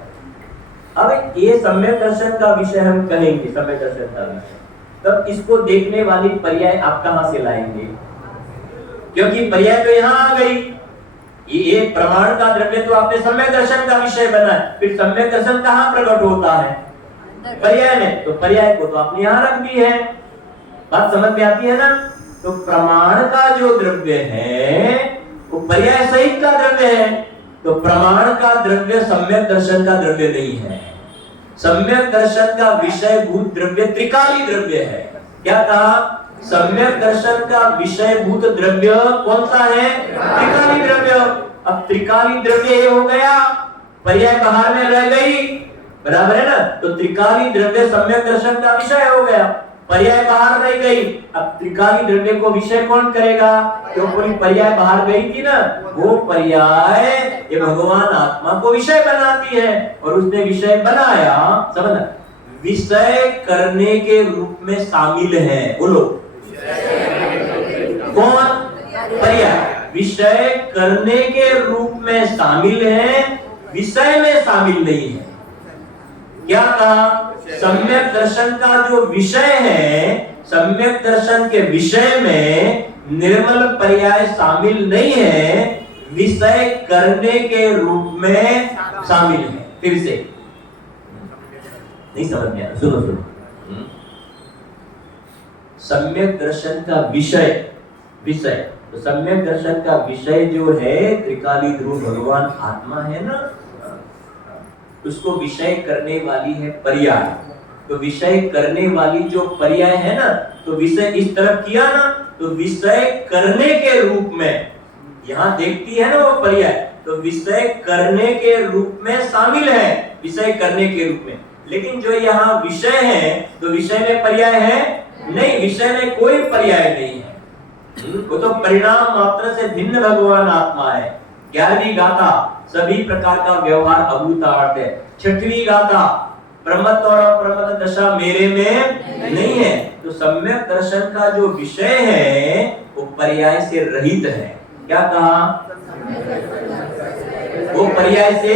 अब ये सम्यक दर्शन का विषय हम कहेंगे, सम्यक दर्शन का विषय, तब इसको देखने वाली पर्याय आप कहां से लाएंगे? क्योंकि पर्याय तो यहां आ गई, ये प्रमाण का द्रव्य तो आपने सम्यक दर्शन का विषय बना है, फिर सम्यक दर्शन कहां प्रकट होता है? पर्याय में। तो पर्याय को तो आपने यहां रख दी है, बात समझ में आती है ना? तो प्रमाण का जो द्रव्य है वो पर्याय सहित का द्रव्य है, तो प्रमाण का द्रव्य सम्यक दर्शन का द्रव्य नहीं है। सम्यक दर्शन का विषय भूत द्रव्य त्रिकाली द्रव्य है। क्या कहा? सम्यक दर्शन का विषय भूत द्रव्य कौन सा है? त्रिकाली द्रव्य। अब त्रिकाली द्रव्य ये हो गया, पर्याय बाहर में रह गई, बराबर है ना? तो त्रिकाली द्रव्य सम्यक दर्शन का विषय हो गया, पर्याय बाहर रह गई। अब त्रिकाली द्रव्य को विषय कौन करेगा? जो पूरी पर्याय बाहर गई थी ना, वो पर्याय ये भगवान आत्मा को विषय बनाती है, और उसने विषय बनाया, समझना, विषय करने के रूप में शामिल है। बोलो कौन? पर्याय। विषय करने के रूप में शामिल है, विषय में शामिल नहीं है। क्या कहा? सम्यक दर्शन का जो विषय है, सम्यक दर्शन के विषय में निर्मल पर्याय शामिल नहीं है, विषय करने के रूप में शामिल है। फिर से नहीं समझ में आया, सुनो। सम्यक दर्शन का विषय तो सम्यक दर्शन का विषय जो है त्रिकाली ध्रुव भगवान आत्मा है ना, उसको विषय करने वाली है पर्याय। तो विषय करने वाली जो पर्याय है ना, तो विषय इस तरफ किया ना, तो विषय करने के रूप में यहां देखती है ना वो पर्याय, तो विषय करने के रूप में शामिल है, विषय करने के रूप में। लेकिन जो यहाँ विषय है, तो विषय में पर्याय है नहीं, विषय में कोई पर्याय नहीं है। वो तो परिणाम मात्र से भिन्न भगवान आत्मा है। 11वीं गाथा सभी प्रकार का व्यवहार अभूतार्थ है। 6वीं गाथा प्रमत्त और अप्रमत्त दशा मेरे में नहीं है। तो सम्यक दर्शन का जो विषय है वो पर्याय से रहित है। क्या कहा? वो पर्याय से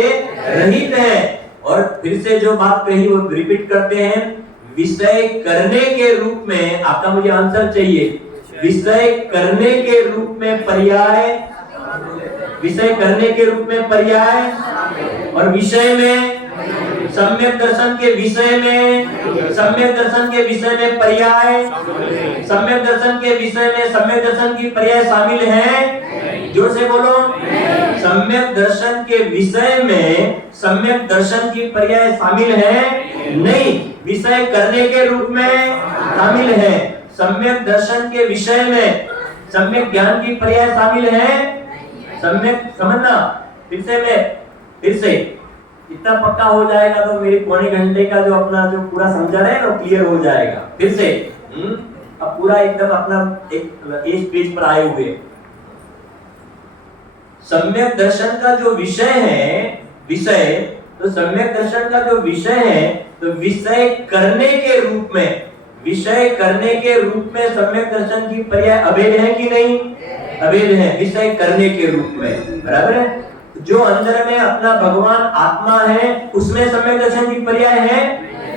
रहित है। और फिर से जो बात कही वो रिपीट करते हैं, विषय करने के रूप में, आपका मुझे आंसर चाहिए, विषय करने के रूप में पर्याय, विषय करने के रूप में पर्याय, और विषय में सम्यक दर्शन के विषय में, सम्यक दर्शन के विषय में पर्याय, सम्यक दर्शन के विषय में सम्यक दर्शन की पर्याय शामिल है। जोर से बोलो। सम्यक दर्शन के विषय में सम्यक दर्शन की पर्याय शामिल है नहीं, विषय करने के रूप में शामिल है। सम्यक दर्शन के विषय में सम्यक ज्ञान की पर्याय शामिल है, सम्यक समझना। फिर से इतना पक्का हो जाएगा तो मेरे पौने घंटे का जो अपना जो पूरा समझा रहे हैं ना क्लियर हो जाएगा। फिर से अब पूरा एकदम अपना एक पेज पर आए हुए। सम्यक दर्शन का जो विषय है, विषय, तो सम्यक दर्शन का जो विषय है, तो विषय करने के रूप में, विषय करने के रूप में सम्यक दर्शन की पर्याय अभेद है कि नहीं? अभेद है, विषय करने के रूप में, बराबर है। जो अंदर में अपना भगवान आत्मा है उसमें सम्यक दर्शन की पर्याय है,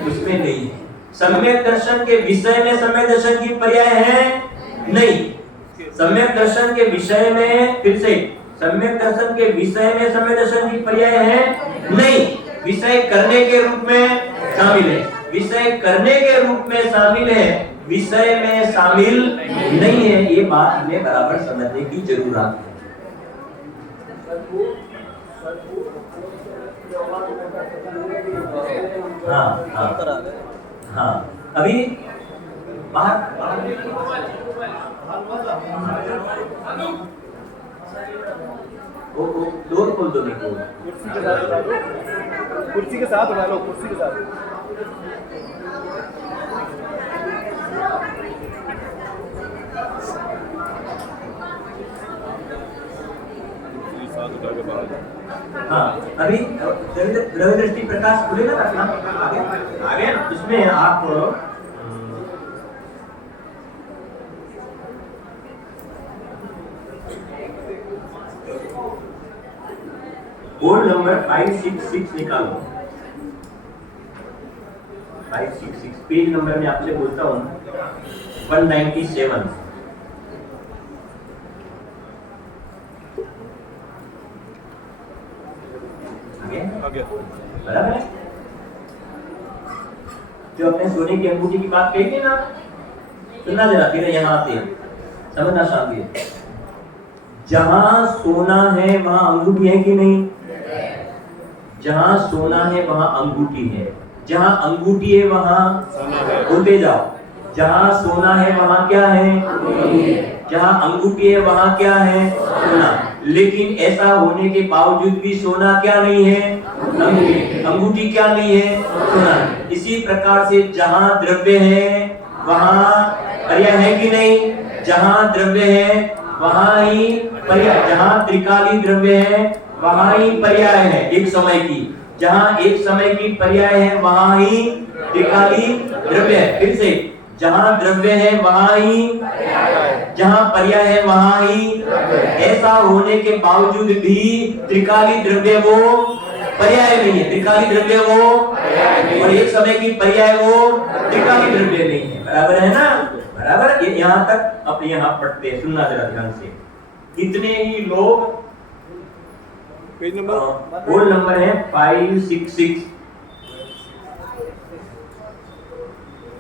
उसमें नहीं है। सम्यक दर्शन के विषय में सम्यक दर्शन की पर्याय है नहीं। सम्यक दर्शन के विषय में, फिर से, सम्यक दर्शन के विषय में सम्यक दर्शन की पर्याय है नहीं, विषय करने के रूप में शामिल है, विषय करने के रूप में शामिल है, विषय में शामिल नहीं है। ये बात हमें बराबर समझने की जरूरत है। हाँ, अभी बाहर डोर खोल दो, नहीं कुर्सी के साथ उठा लो, कुर्सी के साथ। हाँ, अभी रवि प्रकाश खुले ना रखना आगे ना, इसमें आप बोर्ड नंबर 566 निकालो। 566 पेज नंबर में आपसे बोलता हूँ 197। आगे बराबर है। जो अपने सोने की अंगूठी की बात कही थी ना, सुनना जरा, फिर यहाँ आते समझना शांति है। जहां सोना है वहां अंगूठी है कि नहीं? जहां सोना है वहां अंगूठी है, जहां अंगूठी है वहां बोलते जाओ, जहां सोना है वहां क्या है? जहां अंगूठी है वहां क्या है? सोना। लेकिन ऐसा होने के बावजूद भी सोना क्या नहीं है? अंगूठी। अंगूठी क्या नहीं है? सोना। इसी प्रकार से जहां द्रव्य है वहां पर्याय है कि नहीं? जहां द्रव्य है वहां ही पर्याय, जहां त्रिकाली द्रव्य है वहां ही पर्याय है एक समय की, जहां एक समय की पर्याय है वहां ही त्रिकाली द्रव्य है। फिर से, जहां द्रव्य है वहां ही, जहां पर्याय है वहां ही। ऐसा होने के बावजूद भी त्रिकाली द्रव्य वो पर्याय नहीं है, त्रिकाली द्रव्य वो, और एक समय की पर्याय वो त्रिकाली द्रव्य नहीं है। बराबर है ना? बराबर। ये यहां तक अब यहां पढ़ते हैं, सुनना जरा ध्यान से। कितने ही लोग, पेज नंबर रोल नंबर है 566,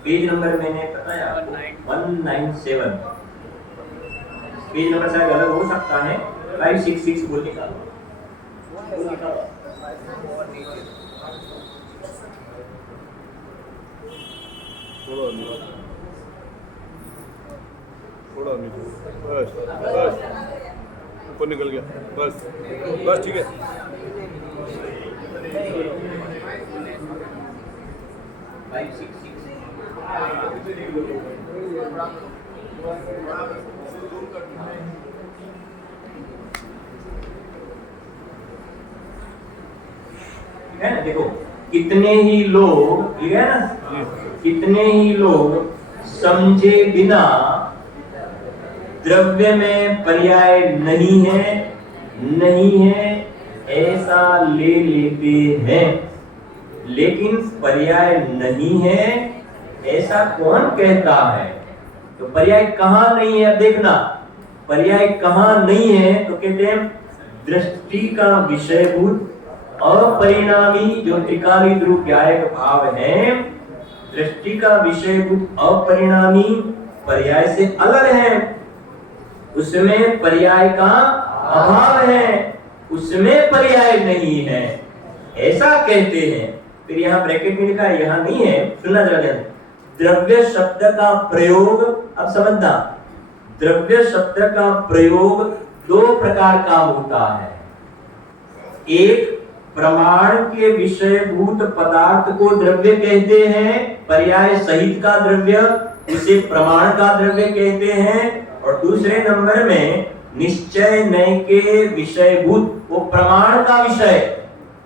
पेज नंबर मैंने बताया आपको 197, पेज नंबर शायद अलग हो सकता है, 566 बोल निकालो। थोड़ा नीचे, बस बस ऊपर निकल गया, बस बस ठीक है। है ना? देखो, कितने ही लोग, ठीक है ना, कितने ही लोग समझे बिना द्रव्य में पर्याय नहीं है ऐसा ले लेते हैं। लेकिन पर्याय नहीं है ऐसा कौन कहता है? तो पर्याय कहां नहीं है, देखना पर्याय कहां नहीं है, तो कहते हैं दृष्टि का विषयभूत अपरिणामी जो त्रिकाली द्रुव्यायक भाव है, दृष्टि का विषयभूत अपरिणामी पर्याय से अलग है, उसमें पर्याय का अभाव है, उसमें पर्याय नहीं है, ऐसा कहते हैं। फिर यहाँ ब्रैकेट में लिखा है, यहाँ नहीं है, सुनना जरा ध्यान। द्रव्य शब्द का प्रयोग, अब समझना, द्रव्य शब्द का प्रयोग दो प्रकार का होता है। एक, प्रमाण के विषयभूत पदार्थ को द्रव्य कहते हैं, पर्याय सहित का द्रव्य, उसे प्रमाण का द्रव्य कहते हैं। और दूसरे नंबर में निश्चय नय के विषयभूत, वो प्रमाण का विषय,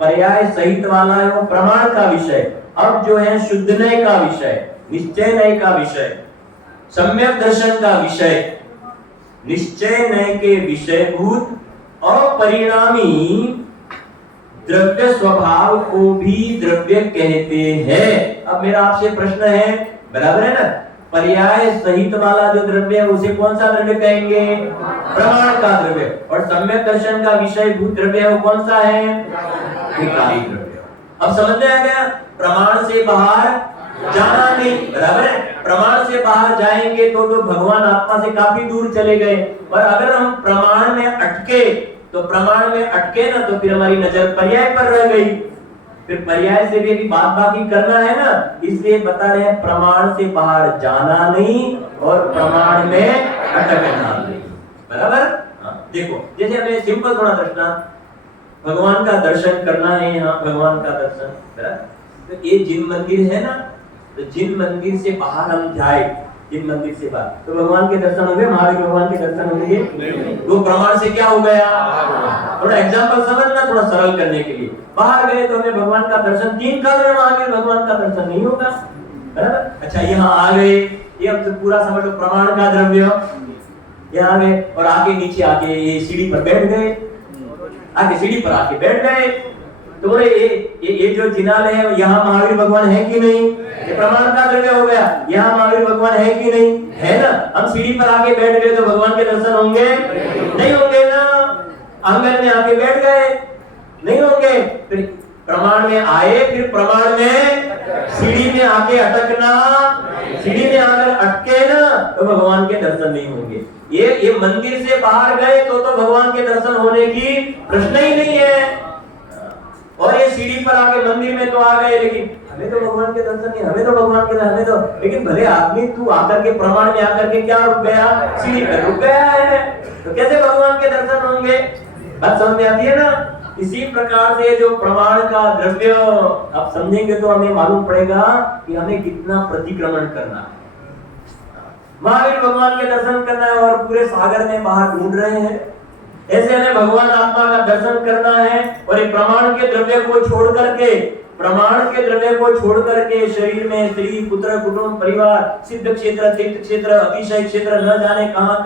पर्याय सहित वाला है वो प्रमाण का विषय। अब जो है शुद्ध नय का विषय, निश्चय नय का विषय, सम्यक दर्शन का विषय, निश्चय नय के विषयभूत और परिणामी द्रव्य स्वभाव को भी द्रव्य कहते हैं। अब मेरा आपसे प्रश्न है, बराबर है ना, पर्याय सहित वाला जो द्रव्य है उसे कौन सा द्रव्य कहेंगे? प्रमाण का द्रव्य। और सम्यक दर्शन का विषयभूत द्रव्य है वो कौन सा है? त्रिकाली द्रव्य। अब समझ में आ गया? प्रमाण से बाहर जाना नहीं, बराबर है। प्रमाण से बाहर जाएंगे तो भगवान आत्मा से काफी दूर चले गए, और अगर हम प्रमाण में अटके तो प्रमाण में अटके ना तो फिर हमारी नजर पर्याय पर रह गई, फिर पर्याय से भी बात बाकी करना है ना, इसलिए बता रहे हैं प्रमाण से बाहर जाना नहीं और प्रमाण में अटकना नहीं, बराबर। देखो, जैसे हमें सिंपल थोड़ा दृष्टांत, भगवान का दर्शन करना है, यहाँ भगवान का दर्शन, बराबर। तो ये जिन मंदिर है ना, तो जिन मंदिर से बाहर हम जाए, जिन मंदिर से बाहर, तो भगवान के दर्शन होंगे, महावीर भगवान के दर्शन होंगे, वो प्रमाण से क्या हो गया? थोड़ा एग्जांपल समझना, थोड़ा सरल करने के लिए, बाहर गए तो हमें भगवान का दर्शन 3 काल में, महावीर भगवान का दर्शन नहीं होगा, बराबर। अच्छा, यहाँ आ गए, ये अब तो पूरा समझ लो प्रमाण का द्रव्य, यहाँ आ गए और आगे नीचे आके ये सीढ़ी पर बैठ गए, आके सीढ़ी पर आके बैठ गए, तो बोले ये जो जिनालय है यहाँ महावीर भगवान है कि नहीं? ये प्रमाण का द्रव्य हो गया। यहाँ महावीर भगवान है कि नहीं? है ना। हम सीढ़ी पर आके बैठ गए तो भगवान के दर्शन होंगे? नहीं होंगे ना। आंगन में आके बैठ गए, नहीं होंगे। फिर प्रमाण में आए, फिर प्रमाण में सीढ़ी में आके अटकना, सीढ़ी में आकर अटके ना तो भगवान के दर्शन नहीं होंगे। ये मंदिर से बाहर गए तो भगवान के दर्शन होने की प्रश्न ही नहीं है। और ये सीढ़ी पर आके मंदिर में तो आ गए, लेकिन हमें तो भगवान के दर्शन नहीं, हमें तो भगवान के दर्शन, हमें तो, लेकिन भले आदमी तू आकर के प्रमाण में आकर के क्या रुक गया? सीढ़ी पर रुक गया है, तो कैसे भगवान के दर्शन होंगे? बात समझ में आती है ना। इसी प्रकार से जो प्रमाण का द्रव्य आप समझेंगे तो हमें मालूम पड़ेगा कि हमें कितना प्रतिक्रमण करना है। महावीर भगवान के दर्शन करना है और पूरे सागर में बाहर ढूंढ रहे हैं, ऐसे हमें भगवान आत्मा का दर्शन करना है और एक प्रमाण के द्रव्य को छोड़ करके प्रमाण के द्रव्य को छोड़ करके शरीर में स्त्री पुत्र कुटुंब परिवार सिद्ध क्षेत्र तीर्थ क्षेत्र अतिशय क्षेत्र न जाने कहां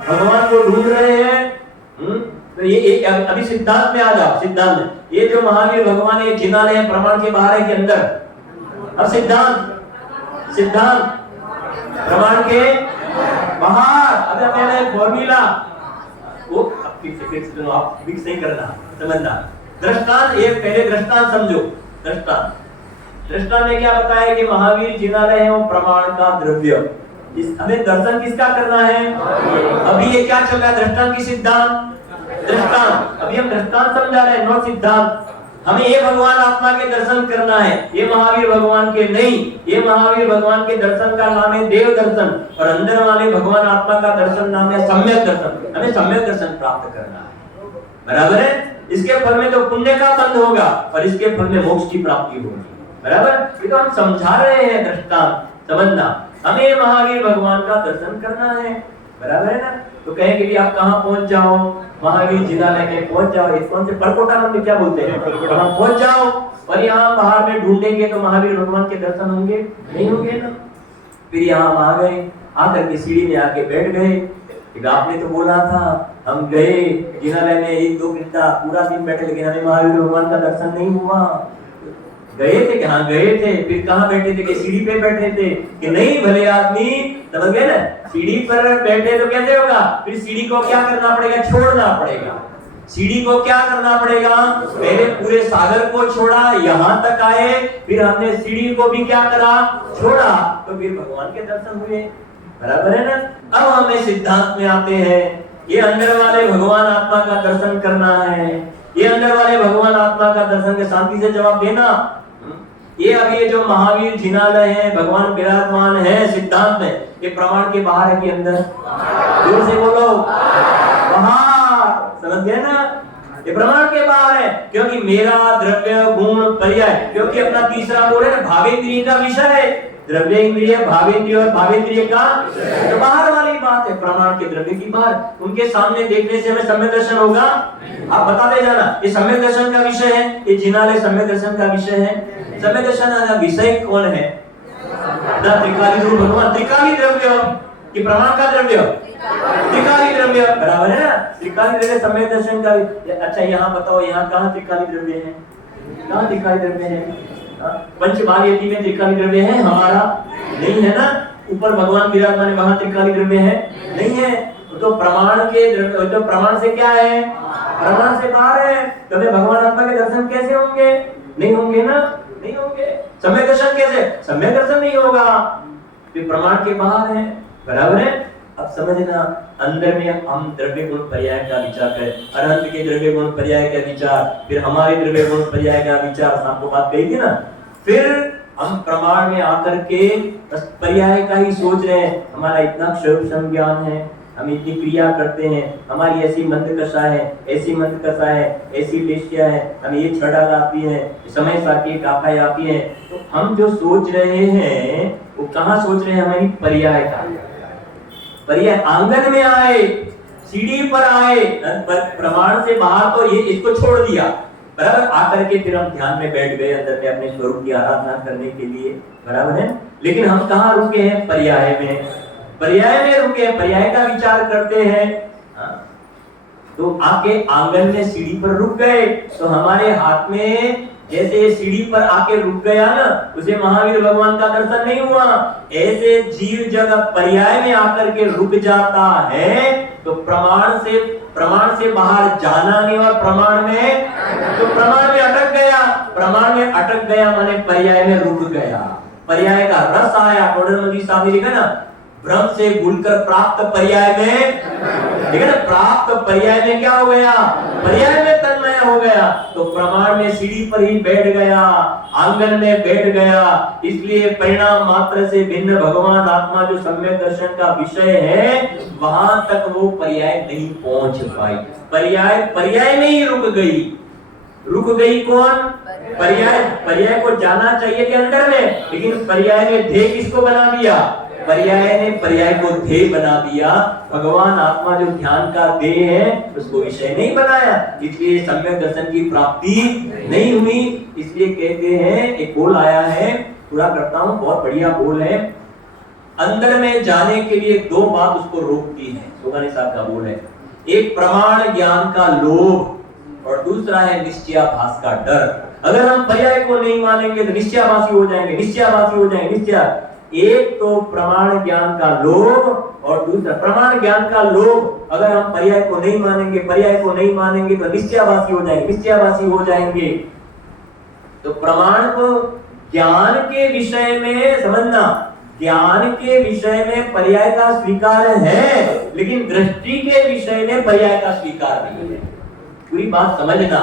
भगवान को ढूंढ रहे हैं। तो ये अभी सिद्धांत में आ जाओ। सिद्धांत में ये जो महावीर भगवान ये जिनालय है प्रमाण के बाहर है के अंदर। अब सिद्धांत प्रमाण के बाहर। अभी मैंने फॉर्मूला वो फिक्स आप फिक्स नहीं करना, समझना। दृष्टांत, ये पहले दृष्टांत समझो। दृष्टांत में क्या बताया कि महावीर जिनालय है वो प्रमाण का द्रव्य। हमें दर्शन किसका करना है? अभी ये क्या चल रहा है? दृष्टांत की सिद्धांत। दृष्टांत अभी हम दृष्टांत समझा रहे हैं, नॉट सिद्धांत। हमें ये भगवान आत्मा के दर्शन करना है, ये महावीर भगवान के नहीं। ये महावीर भगवान के दर्शन का नाम है देव दर्शन, और अंदर वाले भगवान आत्मा का दर्शन नाम है सम्यक दर्शन। हमें सम्यक दर्शन प्राप्त करना है, बराबर है। इसके फल में तो पुण्य का बंध होगा और इसके फल में मोक्ष की प्राप्ति होगी, बराबर। ये तो हम समझा रहे हैं दृष्टांत, समझना। हमें महावीर भगवान का दर्शन करना है, बराबर है ना। तो कहेंगे कि आप कहाँ पहुंच जाओ? महावीर जिनालय में पहुंच जाओ। इस कौन से परकोटा में क्या बोलते हैं, वहां पहुंच जाओ। और यहाँ बाहर में ढूंढेंगे तो महावीर भगवान के दर्शन होंगे? नहीं होंगे ना। फिर यहाँ आ गए, आकर के सीढ़ी में आके बैठ गए। आपने तो बोला था, हम गए जिनालय में 1-2 घंटा पूरा दिन बैठे, लेकिन हमें महावीर भगवान का दर्शन नहीं हुआ। गए थे कि हाँ गए थे, फिर कहाँ बैठे थे? कि सीढ़ी पे बैठे थे कि नहीं? भले आदमी, समझ गए ना। सीढ़ी पर बैठे तो कैसे होगा? फिर सीढ़ी को क्या करना पड़ेगा? छोड़ना पड़ेगा। सीढ़ी को क्या करना पड़ेगा? पहले पूरे सागर को छोड़ा, यहाँ तक आए, फिर हमने सीढ़ी को भी क्या करा? छोड़ा, तो फिर भगवान के दर्शन हुए, बराबर है ना। अब हमें सिद्धांत में आते हैं। ये अंदर वाले भगवान आत्मा का दर्शन करना है। ये अंदर वाले भगवान आत्मा का दर्शन के शांति से जवाब देना। ये अभी ये जो महावीर जिनालय है, भगवान विराजमान है सिद्धांत में, ये प्रमाण के बाहर है कि अंदर? जोर से बोलो, बाहर। समझ गए ना? ये प्रमाण के बाहर है, क्योंकि मेरा द्रव्य गुण पर्याय, क्योंकि अपना तीसरा बोल है ना, भावेंद्रिय का विषय है। द्रव्य इंद्रिय, भावेंद्रिय और भावेंद्रिय का तो बाहर वाली बात है। प्रमाण के द्रव्य की बाहर, उनके सामने देखने से हमें सम्यक दर्शन होगा। आप बताते जाना, ये सम्यक दर्शन का विषय है, ये जिनालय सम्यक दर्शन का विषय है। सम्यक दर्शन का विषय कौन है? त्रिकाली रूप भगवान, त्रिकाली द्रव्य कि प्रमाण का द्रव्य? त्रिकाली द्रव्य, बराबर है ना। त्रिकाली द्रव्य सम्यक दर्शन का। अच्छा यहाँ बताओ, यहाँ कहाँ त्रिकाली द्रव्य है? कहाँ त्रिकाली द्रव्य है? पंचभाग यति में त्रिकाली द्रव्य है हमारा? नहीं है ना। ऊपर भगवान विराजमान है, वहां त्रिकाली द्रव्य है? नहीं है। तो प्रमाण के द्रव्य, तो प्रमाण से क्या है? प्रमाण से बाहर है। तो भगवान आत्मा के दर्शन कैसे होंगे? नहीं होंगे ना, नहीं होंगे। सम्यक दर्शन कैसे? सम्यक दर्शन नहीं होगा, फिर प्रमाण के बाहर है, बराबर है। अब समझना, अंदर में हम द्रव्य गुण पर्याय का विचार करें, अनंत के द्रव्य गुण पर्याय का विचार, फिर हमारे द्रव्य गुण पर्याय का विचार, आपको बात कही थी ना। फिर हम प्रमाण में आकर के पर्याय का ही सोच रहे हैं। हमारा इतना क्षय ज्ञान है, हम इतनी क्रिया करते हैं, हमारी ऐसी मंदकशा है, ऐसी मंदकशा है, ऐसी लेशिया है, हमें ये छड़ा आती है, समय साकी काफाई आती है। तो हम जो सोच रहे हैं वो कहाँ सोच रहे हैं? हमारी पर्याय का। पर्याय आंगन में आए, सीढ़ी पर आए, प्रमाण से बाहर तो ये इसको छोड़ दिया, बराबर। आकर के फिर हम ध्यान में बैठ गए, अंदर में अपने स्वरूप की आराधना करने के लिए, बराबर है। लेकिन हम कहाँ रुके हैं? पर्याय में। पर्याय में रुके हैं, पर्याय का विचार करते हैं। तो आके आंगन में सीढ़ी पर रुक गए, तो हमारे हाथ में जैसे सीढ़ी पर आके रुक गया ना, उसे महावीर भगवान का दर्शन नहीं हुआ। ऐसे जीव जब पर्याय में आकर के रुक जाता है तो प्रमाण से बाहर जाना नहीं, और प्रमाण में अटक गया। प्रमाण में अटक गया माने पर्याय में रुक गया, पर्याय का रस आया। टोडरमल साहब ने लिखा ना, भ्रम से भूलकर प्राप्त पर्याय में, ठीक है ना, प्राप्त पर्याय में क्या हो गया? पर्याय में तन्मय हो गया। तो प्रमाण में सीढ़ी पर ही बैठ गया, आंगन में बैठ गया। इसलिए परिणाम मात्र से भिन्न भगवान आत्मा जो सम्यक दर्शन का विषय है, वहां तक वो पर्याय नहीं पहुंच पाई। पर्याय में ही रुक गई कौन? पर्याय को जाना चाहिए कि अंदर में, लेकिन पर्याय में ध्येय किसको बना दिया? पर्याय ने पर्याय को ध्येय बना दिया। भगवान आत्मा जो ध्यान का ध्येय है उसको विषय नहीं बनाया, इसलिए सम्यक दर्शन की प्राप्ति नहीं हुई। इसलिए कहते हैं, एक बोल आया है, पूरा करता हूं, बहुत बढ़िया बोल है। अंदर में जाने के लिए दो बात उसको रोकती है, सोगानी साहब का बोल है। एक प्रमाण ज्ञान का लोभ और दूसरा है निश्चयाभास का डर। अगर हम पर्याय को नहीं मानेंगे तो निश्चयाभासी हो जाएंगे, निश्चयाभासी हो जाएंगे, निश्चय। एक तो प्रमाण ज्ञान का लोभ और दूसरा प्रमाण ज्ञान का लोभ। अगर हम पर्याय को नहीं मानेंगे, पर्याय को नहीं मानेंगे तो निश्चयाभासी हो जाएंगे, निश्चयाभासी हो जाएंगे। तो प्रमाण को ज्ञान के विषय में समझना, ज्ञान के विषय में पर्याय का स्वीकार है, लेकिन दृष्टि के विषय में पर्याय का स्वीकार नहीं है। पूरी बात समझना।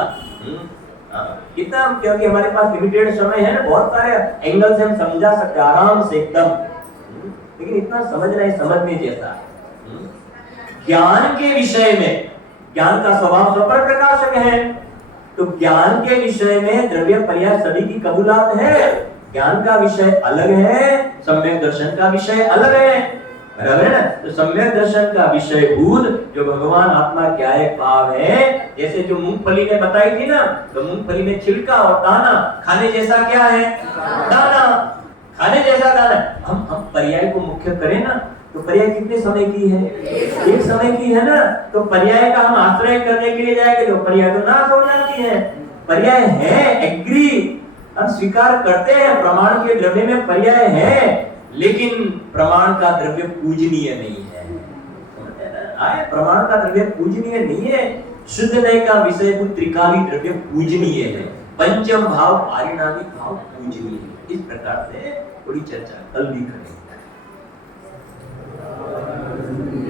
कितना, क्योंकि हमारे पास लिमिटेड समय है ना, बहुत सारे एंगल से हम समझा सकते आराम से एकदम, लेकिन इतना समझना है, समझने जैसा। ज्ञान के विषय में, ज्ञान का स्वभाव स्वपर प्रकाशक है, तो ज्ञान के विषय में द्रव्य पर्याय सभी की कबूलात है। ज्ञान का विषय अलग है, सम्यक दर्शन का विषय अलग है, बराबर है ना। तो सम्यक दर्शन का विषय भूत जो भगवान आत्मा क्या एक भाव है, जैसे जो मूंगफली ने बताई थी ना, तो मूंगफली में छिलका और दाना, खाने जैसा क्या है, दाना, खाने जैसा दाना। हम पर्याय को मुख्य करें ना, तो पर्याय कितने समय की है, एक समय की है ना। तो पर्याय का हम आश्रय करने के लिए जाएंगे तो पर्याय तो नाश हो जाती है। पर्याय है, एग्री, हम स्वीकार करते हैं, प्रमाण के द्रव्य में पर्याय है, लेकिन प्रमाण का द्रव्य पूजनीय नहीं है। प्रमाण का द्रव्य पूजनीय नहीं है। शुद्ध नय का विषय त्रिकाली द्रव्य पूजनीय है, पंचम भाव पारिणामिक भाव पूजनीय है। इस प्रकार से थोड़ी चर्चा कल भी करेंगे।